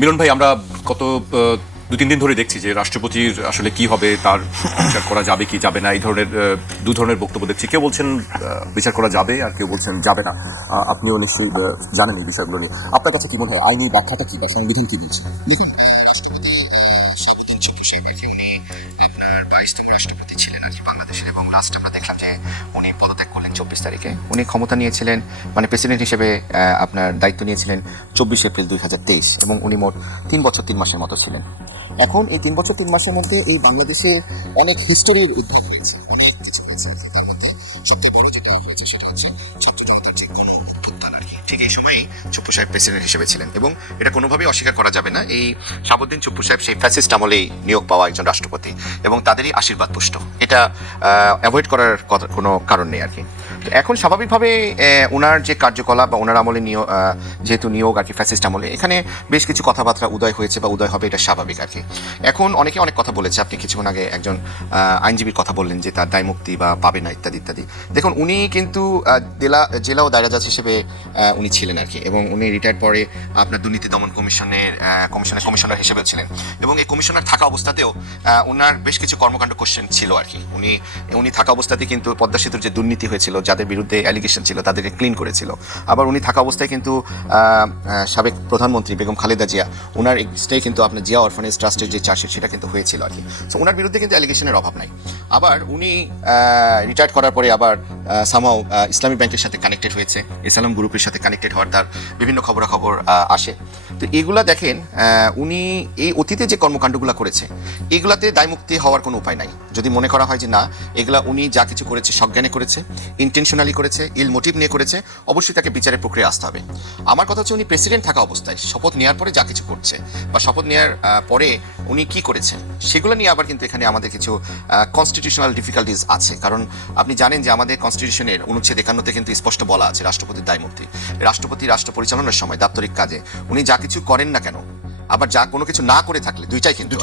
মিলন ভাই, আমরা গত 2-3 দিন ধরে দেখছি যে রাষ্ট্রপতির আসলে কি হবে, তার বিচার করা যাবে কি যাবে না, এই ধরনের দু ধরনের বক্তব্য দেখছি। কেউ বলছেন বিচার করা যাবে, আর কেউ বলছেন যাবে না। আপনিও নিশ্চয়ই জানেন এই বিষয়গুলো নিয়ে। আপনার কাছে কি মনে হয়, আইনি ব্যাখ্যাটা কি বা সংবিধান কি বলছে? আপনার 22তম রাষ্ট্রপতি ছিলেন আর কি বাংলাদেশের, এবং লাস্ট আমরা দেখলাম যে উনি পদত্যাগ করলেন 24 তারিখে। উনি ক্ষমতা নিয়েছিলেন, মানে প্রেসিডেন্ট হিসেবে আপনার দায়িত্ব নিয়েছিলেন 24 এপ্রিল 2023, এবং উনি মোট 3 বছর 3 মাসের মতো ছিলেন। এখন এই 3 বছর 3 মাসের মধ্যে এই বাংলাদেশে অনেক হিস্টোরির উদ্ধার হয়েছে, অনেক কিছু হয়েছে। তার মধ্যে সবচেয়ে বড় যেটা হয়েছে সেটা হচ্ছে ছাত্র জনতার যে কোনো অভ্যুত্থান আর কি। ঠিক এই সময়ই চুপ্পু সাহেব প্রেসিডেন্ট হিসেবে ছিলেন, এবং এটা কোনোভাবেই অস্বীকার করা যাবে না, এই শাহাবুদ্দিন চুপ্পু সাহেব সেই ফ্যাসিস্ট আমলেই নিয়োগ পাওয়া একজন রাষ্ট্রপতি, এবং তাদেরই আশীর্বাদ পুষ্ট। এটা অ্যাভয়েড করার কোনো কারণ নেই আর কি। তো এখন স্বাভাবিকভাবে ওনার যে কার্যকলাপ বা ওনার আমলে যেহেতু নিয়োগ আর কি ফ্যাসিস্ট আমলে, এখানে বেশ কিছু কথাবার্তা উদয় হয়েছে বা উদয় হবে, এটা স্বাভাবিক আর কি। এখন অনেকে অনেক কথা বলেছে, আপনি কিছুক্ষণ আগে একজন আইনজীবীর কথা বললেন যে তার দায় মুক্তি বা পাবে না ইত্যাদি ইত্যাদি। দেখুন, উনি কিন্তু জেলা ও দায়রা জাজ হিসেবে উনি ছিলেন আর কি, এবং উনি রিটায়ার্ড পরে আপনার দুর্নীতি দমন কমিশনার হিসেবে ছিলেন, এবং এই কমিশনার থাকা অবস্থাতেও ওনার বেশ কিছু কর্মকাণ্ড কোশ্চেন ছিল আর কি। উনি থাকা অবস্থাতে কিন্তু পদ্মা সেতুর যে দুর্নীতি হয়েছিল, যাদের বিরুদ্ধে অ্যালিগেশন ছিল তাদেরকে ক্লিন করেছিল। আবার উনি থাকা অবস্থায় কিন্তু সাবেক প্রধানমন্ত্রী বেগম খালেদা জিয়া, ওনার স্টে কিন্তু আপনার জিয়া অরফানেজ ট্রাস্টের যে চার্জশিট সেটা কিন্তু হয়েছিল আর কি। সো ওনার বিরুদ্ধে কিন্তু অ্যালিগেশনের অভাব নাই। আবার উনি রিটায়ার্ড করার পরে আবার সামাও ইসলামী ব্যাংকের সাথে কানেক্টেড হয়েছে, ইসলাম গ্রুপের সাথে কানেক্টেড হওয়ার তার বিভিন্ন খবরাখবর আসে। তো এগুলা দেখেন, উনি এই অতীতে যে কর্মকাণ্ডগুলো করেছে এগুলাতে দায়মুক্তি হওয়ার কোনো উপায় নাই। যদি মনে করা হয় যে না, এগুলা উনি যা কিছু করেছে সজ্ঞানে করেছে, ইন্টেনশনালি করেছে, ইল মোটিভ নিয়ে করেছে, অবশ্যই তাকে বিচারের প্রক্রিয়া আসতে হবে। আমার কথা হচ্ছে, উনি প্রেসিডেন্ট থাকা অবস্থায় শপথ নেওয়ার পরে যা কিছু করছে বা শপথ নেওয়ার পরে উনি কি করেছেন সেগুলো নিয়ে আবার কিন্তু এখানে আমাদের কিছু কনস্টিটিউশনাল ডিফিকাল্টিজ আছে। কারণ আপনি জানেন যে আমাদের কনস্টিটিউশনের অনুচ্ছেদ 51-তে কিন্তু স্পষ্ট বলা আছে রাষ্ট্রপতির দায়মুক্তি। রাষ্ট্রপতি রাষ্ট্র পরিচালনার সময় দাপ্তরিক কাজে উনি যা কিছু করেন না কেন, আবার যা কোনো কিছু না করে থাকলে, দুইটাই কিন্তু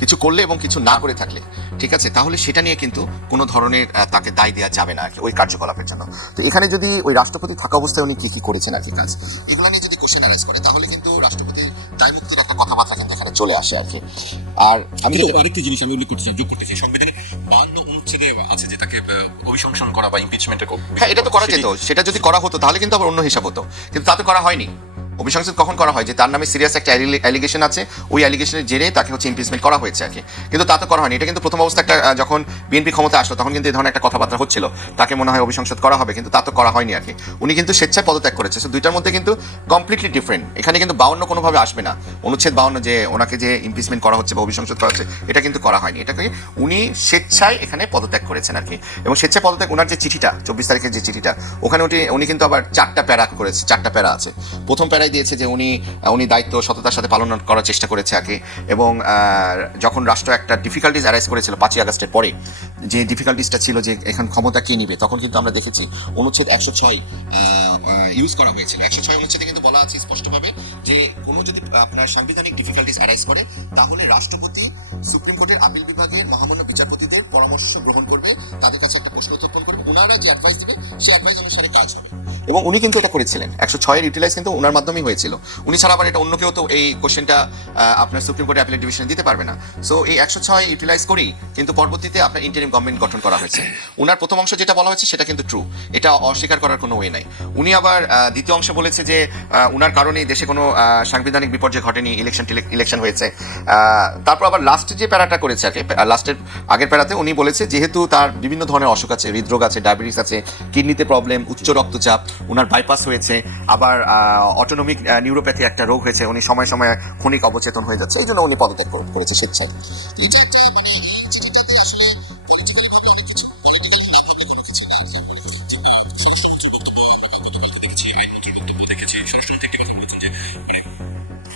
কিছু করলে এবং কিছু না করে থাকলে, ঠিক আছে, তাহলে সেটা নিয়ে কিন্তু কোনো ধরনের তাকে দায় দেওয়া যাবে না আর কি ওই কার্যকলাপের জন্য। তো এখানে যদি ওই রাষ্ট্রপতি থাকা অবস্থায় উনি কি কি করেছেন আর কি কাজ, এগুলো নিয়ে যদি কোশ্চেন অ্যারাইজ করে, তাহলে কিন্তু রাষ্ট্রপতির দায়মুক্তির একটা কথাবার্তা কিন্তু এখানে চলে আসে আর কি। আর আমি তো আরেকটি জিনিস আমি উল্লেখ করতে চাই, যোগ করতে চাই, সংবিধানের 52 অনুচ্ছেদে আছে যে তাকে অভিশংসন করা বা ইমপিচমেন্টের। হ্যাঁ, এটা তো করা যেত। সেটা যদি করা হতো তাহলে কিন্তু আবার অন্য হিসাব হতো, কিন্তু তা তো করা হয়নি। অভিশংসন কখন করা হয়, যে তার নামে সিরিয়াস একটা অ্যালিগেশন আছে, ওই অ্যালিগেশনের জেরে তাকে হচ্ছে ইমপিচমেন্ট করা হয়েছে আর কি, কিন্তু তা তো করা হয়নি। এটা কিন্তু প্রথম অবস্থা একটা যখন বিএনপি ক্ষমতা আসলো তখন কিন্তু এই ধরনের একটা কথাবার্তা হচ্ছিল, তাকে মনে হয় অভিশংসন করা হবে, কিন্তু তা তো করা হয়নি আর কি। উনি কিন্তু স্বেচ্ছায় পদত্যাগ করেছে। সো দুইটার মধ্যে কিন্তু কমপ্লিটলি ডিফারেন্ট। এখানে কিন্তু 52 কোনোভাবে আসবে না, অনুচ্ছেদ 52 যে ওনাকে যে ইমপিচমেন্ট করা হচ্ছে বা অভিশংসন করা হচ্ছে, এটা কিন্তু করা হয়নি। এটাকে উনি স্বেচ্ছায় এখানে পদত্যাগ করেছেন আর কি। এবং স্বেচ্ছায় পদত্যাগ, ওনার যে চিঠিটা 24 তারিখের যে চিঠিটা, ওখানে উনি কিন্তু আবার 4টা প্যারা করেছে, 4টা প্যারা আছে। প্রথম প্যারায় দিয়েছে যে উনি দায়িত্ব সততার সাথে পালন করার চেষ্টা করেছে আর কি, এবং যখন রাষ্ট্র একটা ডিফিকাল্টিজ অ্যারাইজ করেছিল 5ই আগস্টের পরে, যে ডিফিকাল্টিসটা ছিল যে এখন ক্ষমতা কে নিবে, তখন কিন্তু আমরা দেখেছি অনুচ্ছেদ 106 ইউজ করা হয়েছিল। 106 অনুচ্ছেদে কিন্তু বলা আছে স্পষ্টভাবে যে কোনো যদি আপনার সাংবিধানিক ডিফিকাল্টিস অ্যারাইজ করে, তাহলে রাষ্ট্রপতি সুপ্রিম কোর্টের আপিল বিভাগের মহামান্য বিচারপতিদের পরামর্শ গ্রহণ করবে, তাদের কাছে একটা প্রশ্ন উত্থাপন করবে, ওনারা যে অ্যাডভাইস দিবে সেই অ্যাডভাইস অনুসারে কাজ হবে। এবং উনি কিন্তু এটা করেছিলেন। 106 এর ইউটিলাইজ কিন্তু ওনার মাধ্যমেই হয়েছিল। উনি ছাড়া আবার এটা অন্য কেউ তো এই কোশ্চেনটা আপনার সুপ্রিম কোর্টে অ্যাপিলেট ডিভিশনে দিতে পারবে না। সো এই 106 ইউটিলাইজ করেই কিন্তু পরবর্তীতে আপনার ইন্টারিম গভর্নমেন্ট গঠন করা হয়েছে। ওনার প্রথম অংশ যেটা বলা হয়েছে সেটা কিন্তু ট্রু, এটা অস্বীকার করার কোনো ওয়ে নাই। উনি আবার দ্বিতীয় অংশ বলেছে যে ওনার কারণেই দেশে কোনো সাংবিধানিক বিপর্যয় ঘটেনি, ইলেকশন হয়েছে। তারপর আবার লাস্ট যে প্যারাটা করেছে আর কি, লাস্টের আগের প্যারাতে উনি বলেছে যেহেতু তার বিভিন্ন ধরনের অসুখ আছে, হৃদরোগ আছে, ডায়াবেটিস আছে, কিডনিতে প্রবলেম, উচ্চ রক্তচাপ, ওনার বাইপাস হয়েছে, আবার অটোনমিক নিউরোপ্যাথি একটা রোগ হয়েছে, উনি সময় সময় ক্ষণিক অবচেতন হয়ে যাচ্ছে, এই জন্য উনি পদত্যাগ করেছে স্বেচ্ছায়।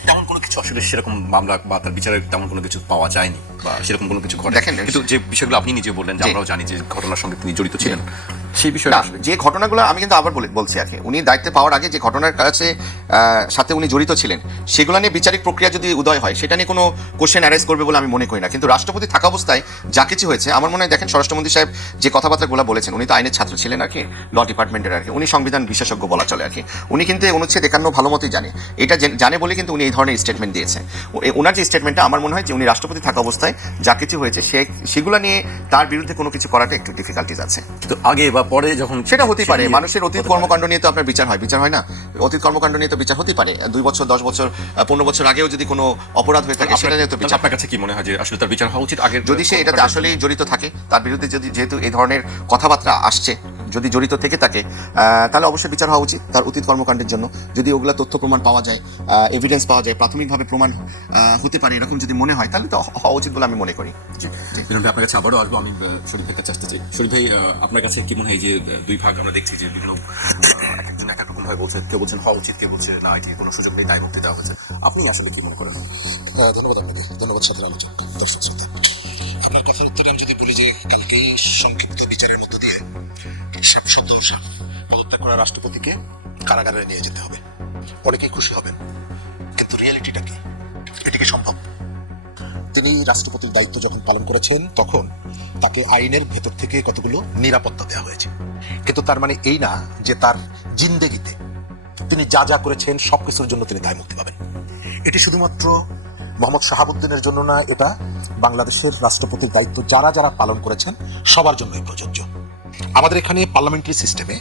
তেমন কোনো কিছু আসলে সেরকম মামলা বা তার বিচারের তেমন কোনো কিছু পাওয়া যায়নি বা সেরকম কোনো কিছু ঘটে। দেখেন, কিন্তু যে বিষয়গুলো আপনি নিজে বললেন যে আমরাও জানি যে ঘটনার সঙ্গে তিনি জড়িত ছিলেন, সেই বিষয়ে না, যে ঘটনাগুলো আমি কিন্তু আবার বলছি আর কি, উনি দায়িত্বে পাওয়ার আগে যে ঘটনার কাছে সাথে উনি জড়িত ছিলেন সেগুলো নিয়ে বিচারিক প্রক্রিয়া যদি উদয় হয় সেটা নিয়ে কোনো কোশ্চেন অ্যারাইজ করবে বলে আমি মনে করি না। কিন্তু রাষ্ট্রপতি থাকা অবস্থায় যা কিছু হয়েছে আমার মনে হয়, দেখেন স্বরাষ্ট্রমন্ত্রী সাহেব যে কথাবার্তাগুলো বলেছেন, উনি তো আইনের ছাত্র ছিলেন আর কি, ল ডিপার্টমেন্টের আর কি, উনি সংবিধান বিশেষজ্ঞ বলা চলে আর কি। উনি কিন্তু অনুচ্ছেদ 51 ভালো মতোই জানে, এটা জানে বলে কিন্তু উনি এই ধরনের স্টেটমেন্ট দিয়েছে। ওনার যে স্টেটমেন্টটা আমার মনে হয় যে উনি রাষ্ট্রপতি থাকা অবস্থায় যা কিছু হয়েছে সেগুলো নিয়ে তার বিরুদ্ধে কোনো কিছু করাটা একটু ডিফিকাল্টিজ আছে। তো আগে বা পরে যখন সেটা হতেই পারে, মানুষের অতীত কর্মকাণ্ড নিয়ে তো আপনার বিচার হয় না? অতীত কর্মকাণ্ড নিয়ে তো বিচার হতেই পারে, 2 বছর 10 বছর 15 বছর আগেও যদি কোনো অপরাধ হয়ে থাকে সেটা নিয়ে তো বিচার। আপনার কাছে কি মনে হয় যে আসলে তার বিচার হওয়া উচিত? আগে যদি সে এটাতে আসলেই জড়িত থাকে, তার বিরুদ্ধে যদি যেহেতু এই ধরনের কথাবার্তা আসছে, যদি জড়িত থেকে থাকে তাহলে অবশ্যই বিচার হওয়া উচিত তার অতীত কর্মকাণ্ডের জন্য। যদি ওগুলা তথ্য প্রমাণ পাওয়া যায়, এভিডেন্স পাওয়া যায়, প্রাথমিকভাবে প্রমাণ হতে পারে, এরকম যদি মনে হয় তাহলে তো হওয়া উচিত বলে আমি মনে করি। বিনোদ ভাই, আপনার কাছে আবারও আসবো। আমি শরীফ ভাইয়ের কাছে আসতে চাই। শরীফ ভাই, আপনার কাছে কি মনে হয় যে দুই ভাগ আমরা দেখছি যে বিভিন্ন একজন এক এক রকম ভাবে বলছে, কেউ বলছেন হওয়া উচিত, কেউ বলছে না, এটি কোনো সুযোগ নেই, দায় মুক্তি দেওয়া হয়েছে। আপনি আসলে কি মনে করেন? ধন্যবাদ আপনাকে, ধন্যবাদ সাথে আলোচক দর্শক শ্রোতা। আপনার কথার উত্তরে আমি যদি বলি যে কালকেই সংক্ষিপ্ত বিচারের মধ্য দিয়ে সদ্য পদত্যাগ করা রাষ্ট্রপতিকে কারাগারে নিয়ে যেতে হবে, অনেকেই খুশি হবেন, কিন্তু রিয়েলিটিটা কি? এটি কি সম্ভব? তিনি রাষ্ট্রপতির দায়িত্ব যখন পালন করেছেন তখন তাকে আইনের ভেতর থেকে কতগুলো নিরাপত্তা দেওয়া হয়েছে, কিন্তু তার মানে এই না যে তার জিন্দেগিতে তিনি যা যা করেছেন সবকিছুর জন্য তিনি দায় মুক্তি পাবেন। এটি শুধুমাত্র মোহাম্মদ শাহাবুদ্দিনের জন্য না, এটা বাংলাদেশের রাষ্ট্রপতির দায়িত্ব যারা যারা পালন করেছেন সবার জন্যই প্রযোজ্য। আমাদের এখানে পার্লামেন্টারি সিস্টেমে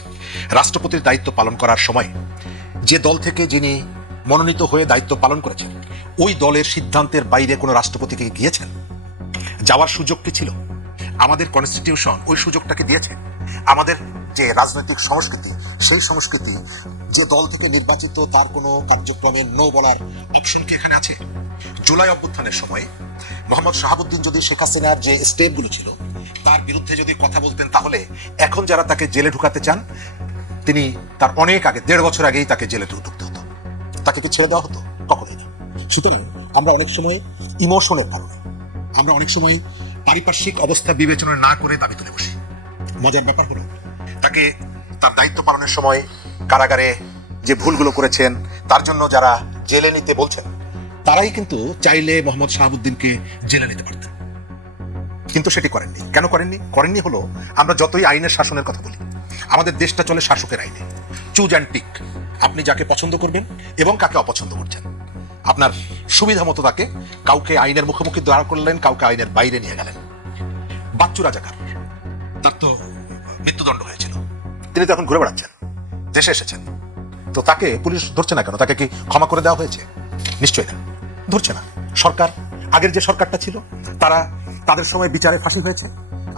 রাষ্ট্রপতির দায়িত্ব পালন করার সময় যে দল থেকে যিনি মনোনীত হয়ে দায়িত্ব পালন করেছেন ওই দলের সিদ্ধান্তের বাইরে কোনো রাষ্ট্রপতিকে গিয়েছেন, যাওয়ার সুযোগ কি ছিল? আমাদের কনস্টিটিউশন ওই সুযোগটাকে দিয়েছে। আমাদের যে রাজনৈতিক সংস্কৃতি, সেই সংস্কৃতি যে দল থেকে নির্বাচিত তার কোনো কার্যক্রমে নো বলার অপশন কি এখানে আছে? জুলাই অভ্যুত্থানের সময় মোহাম্মদ শাহাবুদ্দিন যদি শেখ হাসিনার যে স্টেপগুলো ছিল তার বিরুদ্ধে যদি কথা বলতেন, তাহলে এখন যারা তাকে জেলে ঢুকাতে চান তিনি তার অনেক আগে 1.5 বছর আগেই তাকে জেলে ঢুকতে হতো। তাকে কি ছেড়ে দেওয়া হতো? কখনোই না। সুতরাং আমরা অনেক সময় ইমোশনের কারণে, আমরা অনেক সময় পারিপার্শ্বিক অবস্থা বিবেচনা না করে দাবি তুলে বসি। মজার ব্যাপার হলো তাকে তার দায়িত্ব পালনের সময় কারাগারে যে ভুলগুলো করেছেন তার জন্য যারা জেলে নিতে বলছেন তারাই কিন্তু চাইলে মোহাম্মদ শাহাবুদ্দিনকে জেলে নিতে পারতেন, কিন্তু সেটি করেননি। কেন করেননি হলো, আমরা যতই আইনের শাসনের কথা বলি, আমাদের দেশটা চলে শাসকের আইনে, চুজ অ্যান্ড টিক। আপনি যাকে পছন্দ করবেন এবং কাকে অপছন্দ করছেন, আপনার সুবিধা মতো তাকে কাউকে আইনের মুখোমুখি দাঁড় করলেন, কাউকে আইনের বাইরে নিয়ে গেলেন। বাচ্চু রাজাকার, তার তো মৃত্যুদণ্ড হয়েছিল, তিনি তো এখন ঘুরে বেড়াচ্ছেন, দেশে এসেছেন, তো তাকে পুলিশ ধরছে না কেন? তাকে কি ক্ষমা করে দেওয়া হয়েছে? নিশ্চয়ই না, ধরছে না। সরকার, আগের যে সরকারটা ছিল তাদের সময় বিচারে ফাঁসি হয়েছে,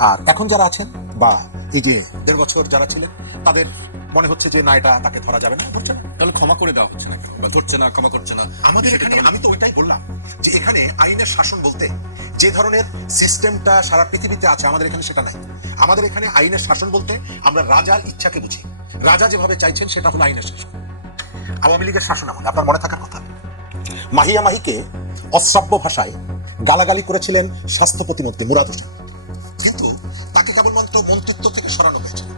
আর এখন যারা আছেন বা এই যে 1.5 বছর যারা ছিলেন তাদের মনে হচ্ছে যে না, এটা তাকে ধরা যাবে না, ধরছে না। তাহলে ক্ষমা করে দেওয়া হচ্ছে না, বা ধরছে না, ক্ষমা করছে না। আমাদের এখানে, আমি তো ওইটাই বললাম যে এখানে আইনের শাসন বলতে যে ধরনের সিস্টেমটা সারা পৃথিবীতে আছে আমাদের এখানে সেটা নাই। আমাদের এখানে আইনের শাসন বলতে আমরা রাজার ইচ্ছাকে বুঝি, রাজা যেভাবে চাইছেন সেটা হলো আইনের শাসন। আওয়ামী লীগের শাসন আমলে আপনার মনে থাকার কথা, মাহিয়া মাহিকে অশ্রাব্য ভাষায় গালাগালি করেছিলেন স্বাস্থ্য প্রতিমন্ত্রী মুরাদ হোসেন, কিন্তু তাকে কেবলমাত্র মন্ত্রিত্ব থেকে সরানো হয়েছিল।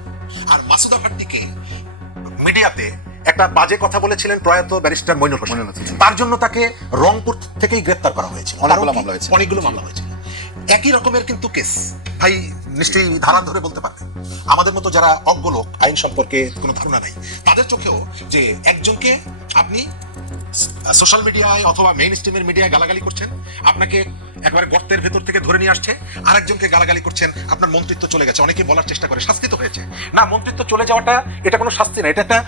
আর মাসুদা ভাট্টিকে মিডিয়াতে একটা বাজে কথা বলেছিলেন প্রয়াত ব্যারিস্টার মইনুল হোসেন, তার জন্য তাকে রংপুর থেকেই গ্রেফতার করা হয়েছিল, অনেকগুলো মামলা হয়েছিল। একই রকমের কিন্তু কেস। ভাই নিশ্চয়ই ধারা ধরে বলতে পারবেন, আমাদের মতো যারা অজ্ঞ লোক, আইন সম্পর্কে কোনো ধারণা নাই, তাদের চোখেও যে একজনকে আপনি সোশ্যাল মিডিয়ায় অথবা মেইন স্ট্রিমের মিডিয়ায় গালাগালি করছেন, আপনাকে একবারে গর্তের ভেতর থেকে ধরে নিয়ে আসছে, আরেকজনকে গালাগালি করছেন, আপনার মন্ত্রিত্ব চলে গেছে। অনেকে বলার চেষ্টা করে শাস্তি তো হয়েছে না, মন্ত্রিত্ব চলে যাওয়াটা এটা কোনো শাস্তি না, এটা একটা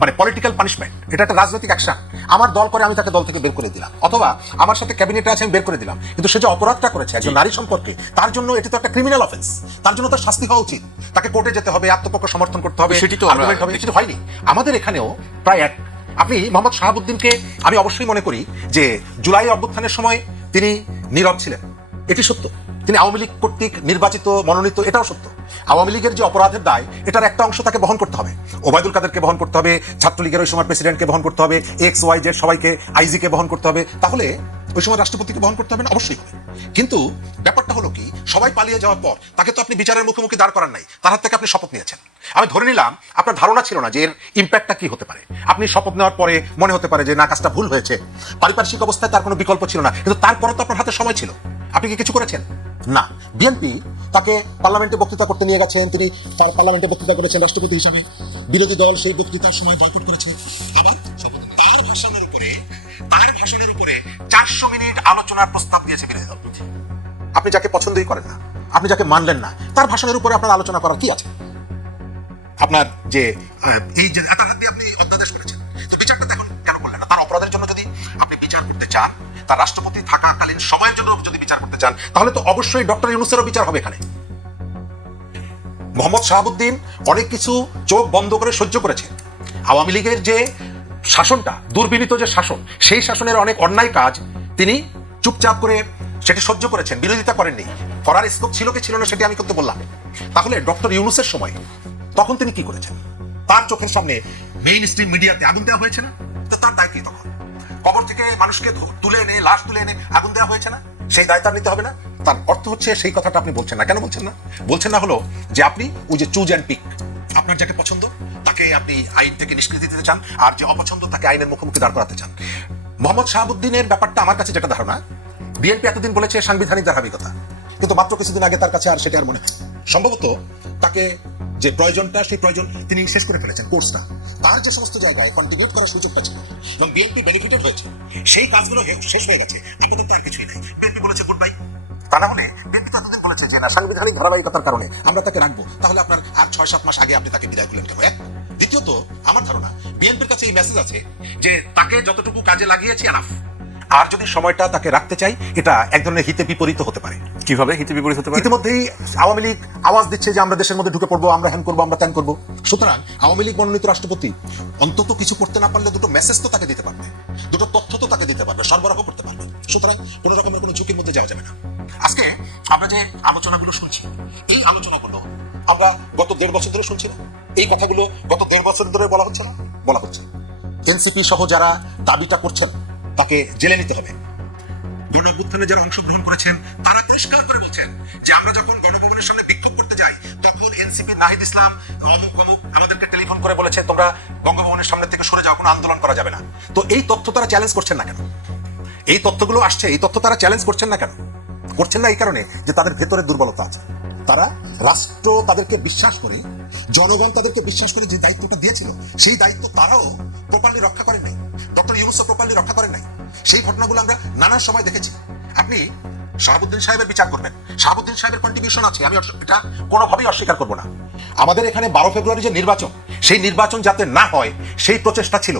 মানে পলিটিক্যাল পানিশমেন্ট, এটা একটা রাজনৈতিক অ্যাকশন। আমার দল করে আমি তাকে দল থেকে বের করে দিলাম, অথবা আমার সাথে ক্যাবিনেটে আছে আমি বের করে দিলাম, কিন্তু সে যে অপরাধটা করেছে একজন নারী সম্পর্কে, তার জন্য এটি তো একটা ক্রিমিনাল অফেন্স, তার জন্য তার শাস্তি হওয়া উচিত। তাকে কোর্টে যেতে হবে, আত্মপক্ষ সমর্থন করতে হবে, সেটি তো argument হবে, সেটি হয়নি। আমাদের এখানেও প্রায় এক। আপনি মোহাম্মদ শাহাবুদ্দিনকে, আমি অবশ্যই মনে করি যে জুলাই অভ্যুত্থানের সময় তিনি নীরব ছিলেন, এটি সত্য। তিনি আওয়ামী লীগ কর্তৃক নির্বাচিত, মনোনীত, এটাও সত্য। আওয়ামী লীগের যে অপরাধের দায়, এটার একটা অংশ তাকে বহন করতে হবে, ওবায়দুল কাদেরকে বহন করতে হবে, ছাত্রলীগের ওই সময় প্রেসিডেন্টকে বহন করতে হবে, XYZ সবাইকে, IG কে বহন করতে হবে। তাহলে ওই সময় রাষ্ট্রপতিকে বহন করতে হবে না? অবশ্যই হবে। কিন্তু ব্যাপারটা হলো কি, সবাই পালিয়ে যাওয়ার পর তাকে তো আপনি বিচারের মুখোমুখি দাঁড় করান নাই, তার হাত থেকে আপনি শপথ নিয়েছেন। আমি ধরে নিলাম আপনার ধারণা ছিল না যে এর ইম্প্যাক্টটা কি হতে পারে। আপনি শপথ নেওয়ার পরে মনে হতে পারে যে না, কাজটা ভুল হয়েছে, পারিপার্শ্বিক অবস্থায় তার কোনো বিকল্প ছিল না, কিন্তু তারপরে তো আপনার হাতে সময় ছিল। আপনি কি কিছু করেছেন? না। বিএনপি তাকে পার্লামেন্টে বক্তৃতা করতে নিয়ে গেছেন, তিনি তার পার্লামেন্টে বক্তৃতা করেছেন রাষ্ট্রপতি হিসাবে, বিরোধী দল সেই বক্তৃতার সময় বয়কট করেছে। আবার তার ভাষণের উপরে 400 মিনিট আলোচনার প্রস্তাব দিয়েছে বিরোধী দল। আপনি যাকে পছন্দই করেন না, আপনি যাকে মানলেন না, তার ভাষণের উপরে আপনার আলোচনা করার কি আছে? আপনার যে এই যে তার হাত দিয়ে আপনি অধ্যাদেশ করেছেন, তো বিচারটা এখন কেন করলেন না? তার অপরাধের জন্য যদি আপনি বিচার করতে চান, তার রাষ্ট্রপতি থাকাকালীন সময়ের জন্য যদি বিচার করতে চান, তাহলে তো অবশ্যই ডক্টর ইউনূসেরও বিচার হবে এখানে। মোহাম্মদ শাহাবুদ্দিন অনেক কিছু চোখ বন্ধ করে সহ্য করেছে। আওয়ামী লীগের যে শাসনটা, দুর্বিনীত যে শাসন, সেই শাসনের অনেক অন্যায় কাজ তিনি চুপচাপ করে সেটি সহ্য করেছেন, বিরোধিতা করেননি। করার স্কোপ ছিল কি ছিল না সেটি আমি করতে বললাম। তাহলে ডক্টর ইউনূসের সময় তখন তিনি কি করেছেন? তার চোখের সামনে মেইন স্ট্রিম মিডিয়াতে আগুন দেওয়া হয়েছে না? তো তার দায় কি তখন? কবর থেকে মানুষকে তুলে এনে, লাশ তুলে এনে আগুন দেওয়া হয়েছে না? সেই দায় তার নিতে হবে না? তার অর্থ হচ্ছে সেই কথাটা আপনি বলছেন না। কেন বলছেন না? বলছেন না হলো যে আপনি ওই যে চুজ অ্যান্ড পিক, আপনার যাকে পছন্দ তাকে আপনি আইন থেকে নিষ্কৃতি দিতে চান, আর যে অপছন্দ তাকে আইনের মুখোমুখি দাঁড় করাতে চান। মোহাম্মদ শাহাবুদ্দিনের ব্যাপারটা আমার কাছে যেটা ধারণা, বিএনপি এতদিন বলেছে সাংবিধানিক ধারাবাহিকতা, কিন্তু মাত্র কিছুদিন আগে তার কাছে আর সেটা আর মনে হয় সম্ভবত তাকে যে প্রয়োজনটা, সেই প্রয়োজন তিনি শেষ করে ফেলেছেন। কোর্সটা তার যে সমস্ত জায়গায় কন্ট্রিবিউট করার সুযোগটা ছিল এবং বিএনপি বেনিফিটেড হয়েছে, সেই কাজগুলো শেষ হয়ে গেছে। আপাতত আর কিছুই নাই। বিএনপি বলেছে গুড বাই। তা না হলে বিএনপি তো এতদিন বলেছে যে না, সাংবিধানিক ধারাবাহিকতার কারণে আমরা তাকে রাখবো, তাহলে আপনার আর 6-7 মাস আগে আপনি তাকে বিদায় করলেন কেন? এক। দ্বিতীয়ত আমার ধারণা বিএনপির কাছে এই মেসেজ আছে যে তাকে যতটুকু কাজে লাগিয়েছি এনাফ, আর যদি সময়টা তাকে রাখতে চাই, এটা এক ধরনের হিতে বিপরীত হতে পারে। কিভাবে হিতে বিপরীত হতে পারে? ইতিমধ্যেই আওয়ামী লীগ আওয়াজ দিচ্ছে যে আমরা দেশের মধ্যে ঢুকে পড়বো, আমরা হ্যান করবো, আমরা ত্যান করবো। সুতরাং আওয়ামী লীগ মনোনীত রাষ্ট্রপতি অন্তত কিছু করতে না পারলে দুটো মেসেজ তো তাকে দিতে পারবে, দুটো তথ্য তো তাকে দিতে পারবে, সরবরাহ করতে পারবে। সুতরাং কোনো রকমের কোনো ঝুঁকির মধ্যে যাওয়া যাবে না। আজকে আমরা যে আলোচনাগুলো শুনছি, এই আলোচনাগুলো আমরা গত 1.5 বছর ধরে শুনছি না? এই কথাগুলো গত 1.5 বছর ধরে বলা হচ্ছে না? বলা হচ্ছে। এনসিপি সহ যারা দাবিটা করছেন তাকে জেলে নিতে হবে। গণঅভ্যুত্থানে যারা অংশগ্রহণ করেছেন তারা পরিষ্কার করে বলছেন যে আমরা যখন গণভবনের সামনে বিক্ষোভ করতে যাই, তখন এনসিপি নাহিদ ইসলাম অমুক অমুক আমাদেরকে টেলিফোন করে বলেছে তোমরা বঙ্গভবনের সামনে থেকে সরে যাও, কোনো আন্দোলন করা যাবে না। তো এই তথ্য তারা চ্যালেঞ্জ করছেন না কেন? এই তথ্যগুলো আসছে, এই তথ্য তারা চ্যালেঞ্জ করছেন না কেন? করছেন না এই কারণে যে তাদের ভেতরে দুর্বলতা আছে। তারা রাষ্ট্র তাদেরকে বিশ্বাস করে, জনগণ তাদেরকে বিশ্বাস করে যে দায়িত্বটা দিয়েছিল, সেই দায়িত্ব তারাও প্রপারলি রক্ষা করেন নাই। ডক্টর ইউনূসও প্রপারলি রক্ষা করেন নাই। সেই ঘটনাগুলো আমরা নানান সময় দেখেছি। আপনি শাহাবুদ্দিন সাহেবের বিচার করবেন, শাহাবুদ্দিন সাহেবের কন্ট্রিবিউশন আছে, আমি এটা কোনোভাবেই অস্বীকার করবো না। আমাদের এখানে 12 ফেব্রুয়ারি যে নির্বাচন, সেই নির্বাচন যাতে না হয় সেই প্রচেষ্টা ছিল।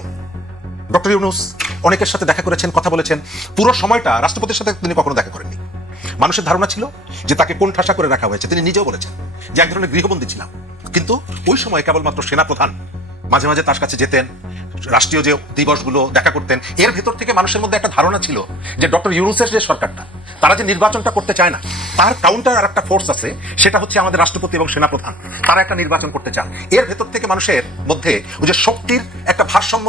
ডক্টর ইউনূস অনেকের সাথে দেখা করেছেন, কথা বলেছেন। পুরো সময়টা রাষ্ট্রপতির সাথে তিনি কখনো দেখা করেননি। মানুষের ধারণা ছিল যে তাকে কোন ঠাসা করে রাখা হয়েছে। তিনি নিজেও বলেছেন যে এক ধরনের গৃহবন্দী ছিলাম। কিন্তু ওই সময় কেবলমাত্র সেনাপ্রধান মাঝে মাঝে তার কাছে যেতেন, রাষ্ট্রীয় যে দিবসগুলো দেখা করতেন। এর ভেতর থেকে মানুষের মধ্যে একটা ধারণা ছিল যে ডক্টর ইউনূসের যে সরকারটা, তারা যে নির্বাচনটা করতে চায় না, তার কাউন্টার আর একটা ফোর্স আছে, সেটা হচ্ছে আমাদের রাষ্ট্রপতি এবং সেনাপ্রধান। তারা একটা নির্বাচন করতে চান। এর ভেতর থেকে মানুষের মধ্যে ওই যে শক্তির একটা ভারসাম্য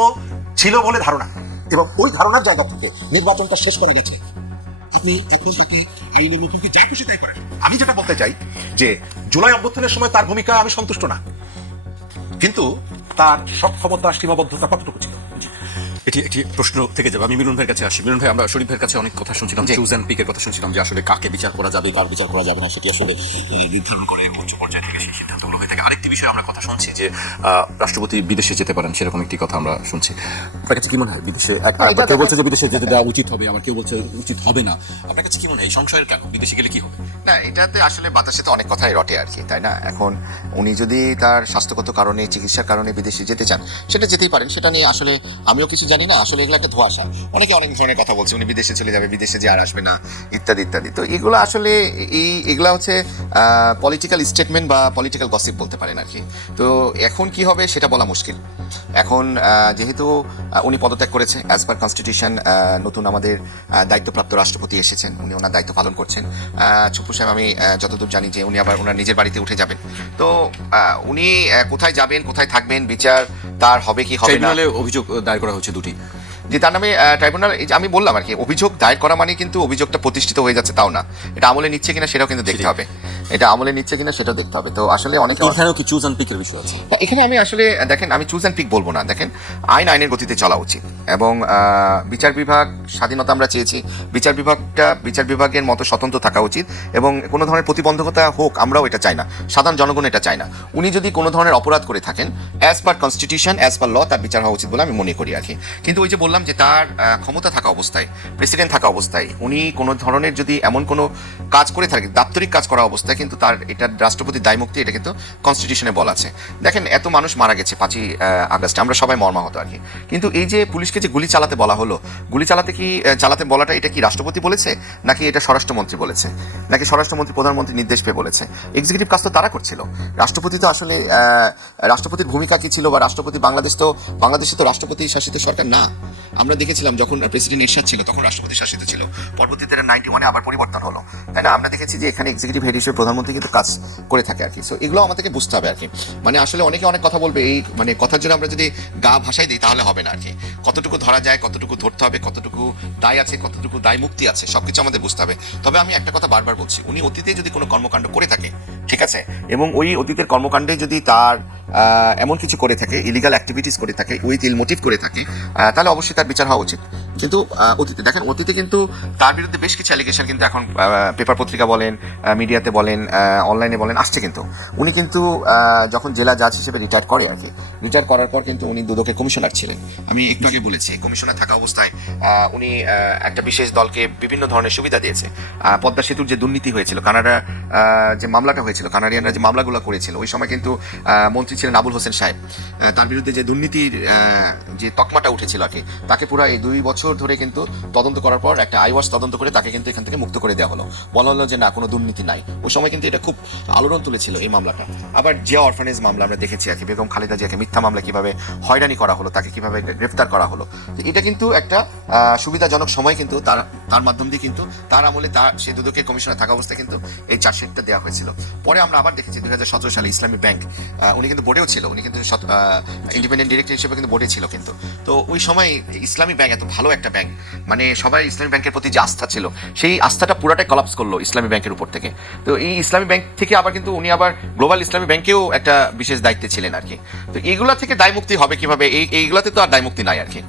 ছিল বলে ধারণা, এবং ওই ধারণার জায়গা থেকে নির্বাচনটা শেষ করে গেছে। আপনি এখন থাকি আইনের মুখোমুখি যাই খুশি তাই করেন। আমি যেটা বলতে চাই যে জুলাই অভ্যুত্থানের সময় তার ভূমিকা আমি সন্তুষ্ট না, কিন্তু তার সক্ষমতা, সীমাবদ্ধতা কতটুকু ছিল? এটি একটি প্রশ্ন থেকে যাবে। আমি মিলন ভাইয়ের কাছে আসি। মিলন ভাই, আমরা শরীফ ভাইয়ের কাছে অনেক কথা শুনছিলাম, চুজ অ্যান্ড পিকের কথা শুনছিলাম, যে আসলে কাকে বিচার করা যাবে, কার বিচার করা যাবে না, সেটি আসলে নির্ধারণ করে উচ্চ পর্যায়ে থেকে সেই সিদ্ধান্তগুলো হয়ে থাকে। আরেকটি বিষয়ে আমরা কথা শুনছি যে রাষ্ট্রপতি বিদেশে যেতে পারেন, সেরকম একটি কথা আমরা শুনছি। আপনার কাছে কি মনে হয় বিদেশে? কেউ বলছে যে বিদেশে যেতে দেওয়া উচিত হবে, আবার কেউ বলছে উচিত হবে না। আপনার কাছে কি মনে হয় সংশয়ের কেন? বিদেশে গেলে কি হবে? না, এটাতে আসলে বাতাসে তো অনেক কথাই রটে আর কি, তাই না? এখন উনি যদি তার স্বাস্থ্যগত কারণে, চিকিৎসার কারণে বিদেশে যেতে চান, সেটা যেতেই পারেন। সেটা নিয়ে আসলে আমিও কিছু জানি না। আসলে এগুলো একটা ধোঁয়াশা। অনেকে অনেক ধরনের কথা বলছে, উনি বিদেশে চলে যাবে, বিদেশে যে আর আসবে না, ইত্যাদি ইত্যাদি। তো এগুলো আসলে এগুলা হচ্ছে পলিটিক্যাল স্টেটমেন্ট বা পলিটিক্যাল গসিপ বলতে পারেন আর কি। তো এখন কি হবে সেটা বলা মুশকিল। এখন যেহেতু উনি পদত্যাগ করেছে, অ্যাজ পার কনস্টিটিউশন নতুন আমাদের দায়িত্বপ্রাপ্ত রাষ্ট্রপতি এসেছেন, উনি ওনার দায়িত্ব পালন করছেন। ছুপ্পু সাহেব, আমি যতদূর জানি যে উনি আবার ওনার নিজের বাড়িতে উঠে যাবেন। তো উনি কোথায় যাবেন, কোথায় থাকবেন, বিচার তার হবে কি হবে না। অভিযোগ দায়ের করা হয়েছে দুটি। যে তার নামে ট্রাইব্যুনাল, আমি বললাম আর কি, অভিযোগ দায়ের করা মানে কিন্তু অভিযোগটা প্রতিষ্ঠিত হয়ে যাচ্ছে তাও না, এটা আমলে নিচ্ছে কিনা সেটাও কিন্তু দেখতে হবে, এটা আমলে নিচ্ছে কিনা সেটাও দেখতে হবে। তো আসলে অনেকে এখানেও কি চুজ অ্যান্ড পিকের বিষয় আছে? এখানে আমি আসলে দেখেন, আমি চুজ অ্যান্ড পিক বলবো না, দেখেন আইনের গতিতে চলা উচিত এবং বিচার বিভাগ স্বাধীনতা আমরা চেয়েছি, বিচার বিভাগের মতো স্বতন্ত্র থাকা উচিত এবং কোনো ধরনের প্রতিবন্ধকতা হোক আমরাও এটা চাই না, সাধারণ জনগণ এটা চায় না। উনি যদি কোনো ধরনের অপরাধ করে থাকেন as per constitution, as per law, তার বিচার হওয়া উচিত বলে আমি মনে করি আর কি। কিন্তু ওই যে বললাম যে তার ক্ষমতা থাকা অবস্থায়, প্রেসিডেন্ট থাকা অবস্থায় উনি কোনো ধরনের যদি এমন কোনো কাজ করে থাকে, দাপ্তরিক কাজ করা অবস্থায়, কিন্তু তার এটা রাষ্ট্রপতির দায়মুক্তি, এটা কিন্তু কনস্টিটিউশনে বলা আছে। দেখেন এত মানুষ মারা গেছে 5ই আগস্টে, আমরা সবাই মর্মাহত আর কি। কিন্তু এই যে পুলিশকে যে গুলি চালাতে বলা হলো, গুলি চালাতে বলাটা এটা কি রাষ্ট্রপতি বলেছে নাকি এটা স্বরাষ্ট্রমন্ত্রী বলেছে, নাকি স্বরাষ্ট্রমন্ত্রী প্রধানমন্ত্রী নির্দেশ পেয়ে বলেছে? এক্সিকিউটিভ কাজ তো তারা করছিল, রাষ্ট্রপতি তো আসলে রাষ্ট্রপতির ভূমিকা কি ছিল, বা রাষ্ট্রপতি বাংলাদেশে তো রাষ্ট্রপতি শাসিত সরকার না। আমরা দেখেছিলাম যখন প্রেসিডেন্ট এরশাদ ছিল তখন রাষ্ট্রপতি শাসিত ছিল, পরবর্তীতে 91-এ আবার পরিবর্তন হলো, তাই না? আমরা দেখেছি যে এখানে এক্সিকিউটিভ হেড হিসেবে প্রধানমন্ত্রী কিন্তু কাজ করে থাকে আর কি। সো এগুলো আমাদেরকে বুঝতে হবে আর কি। মানে আসলে অনেকে অনেক কথা বলবে, এই মানে কথার জন্য আমরা যদি গা ভাসাই দিই তাহলে হবে না আর কি। কতটুকু ধরা যায়, কতটুকু ধরতে হবে, কতটুকু দায় আছে, কতটুকু দায় মুক্তি আছে, সবকিছু আমাদের বুঝতে হবে। তবে আমি একটা কথা বারবার বলছি, উনি অতীতে যদি কোনো কর্মকাণ্ড করে থাকে, ঠিক আছে, এবং ওই অতীতের কর্মকাণ্ডে যদি তার এমন কিছু করে থাকে, ইলিগাল অ্যাক্টিভিটিস করে থাকে, উইথ ইল মোটিভ করে থাকে, তাহলে অবশ্যই তার বিচার হওয়া উচিত। কিন্তু অতীতে কিন্তু তার বিরুদ্ধে বেশ কিছু অ্যালিগেশন কিন্তু এখন পেপার পত্রিকা বলেন, মিডিয়াতে বলেন, অনলাইনে বলেন, আসছে। কিন্তু উনি কিন্তু যখন জেলা জাজ হিসেবে রিটায়ার করে আর কি, রিটায়ার করার পর কিন্তু উনি দুদকের কমিশনার ছিলেন। আমি একটু আগে বলেছি, কমিশনার থাকা অবস্থায় উনি একটা বিশেষ দলকে বিভিন্ন ধরনের সুবিধা দিয়েছে। পদ্মা সেতুর যে দুর্নীতি হয়েছিল, কানাডা যে মামলাটা হয়েছিল, কানাডিয়ানরা যে মামলাগুলো করেছিল, ওই সময় কিন্তু মন্ত্রী ছিলেন আবুল হোসেন সাহেব, তার বিরুদ্ধে যে দুর্নীতির যে তকমাটা উঠেছিল আর কি, তাকে পুরো এই 2 বছর ধরে কিন্তু তদন্ত করার পর একটা আইওয়াস তদন্ত করে তাকে কিন্তু এখান থেকে মুক্ত করে দেওয়া হলো, বলা হলো যে না, কোনো দুর্নীতি নাই। ওই সময় কিন্তু এটা খুব আলোড়ন তুলেছিল এই মামলাটা। আবার জিয়া অরফানেজ মামলা আমরা দেখেছি আর কি, বেগম খালেদা জিয়াকে মিথ্যা মামলা কিভাবে হয়রানি করা হলো, তাকে কিভাবে গ্রেফতার করা হলো। তো এটা কিন্তু একটা সুবিধাজনক সময়, কিন্তু তার মাধ্যম দিয়ে কিন্তু তার আমলে সে দুদকের কমিশনার থাকা অবস্থায় কিন্তু এই চার্জশিটটা দেওয়া হয়েছিল। পরে আমরা আবার দেখেছি 2017 সালে ইসলামী ব্যাংক, উনি কিন্তু বোর্ডেও ছিল, উনি কিন্তু ইন্ডিপেন্ডেন্ট ডিরেক্টর হিসেবে কিন্তু বোর্ডে ছিল কিন্তু। তো ওই সময় ইসলামী ব্যাংক এত ভালো একটা ব্যাংক, মানে সবাই ইসলামী ব্যাংকের প্রতি যে আস্থা ছিল, সেই আস্থাটা পুরাটাই কলাপস করলো ইসলামী ব্যাংকের উপর থেকে। তো এই ইসলামী ব্যাংক থেকে আবার কিন্তু উনি আবার গ্লোবাল ইসলামী ব্যাংকেও একটা বিশেষ দায়িত্বে ছিলেন আর কি। তো এইগুলা থেকে দায় মুক্তি হবে কিভাবে? এইগুলাতে তো আর দায় মুক্তি নাই আর কি।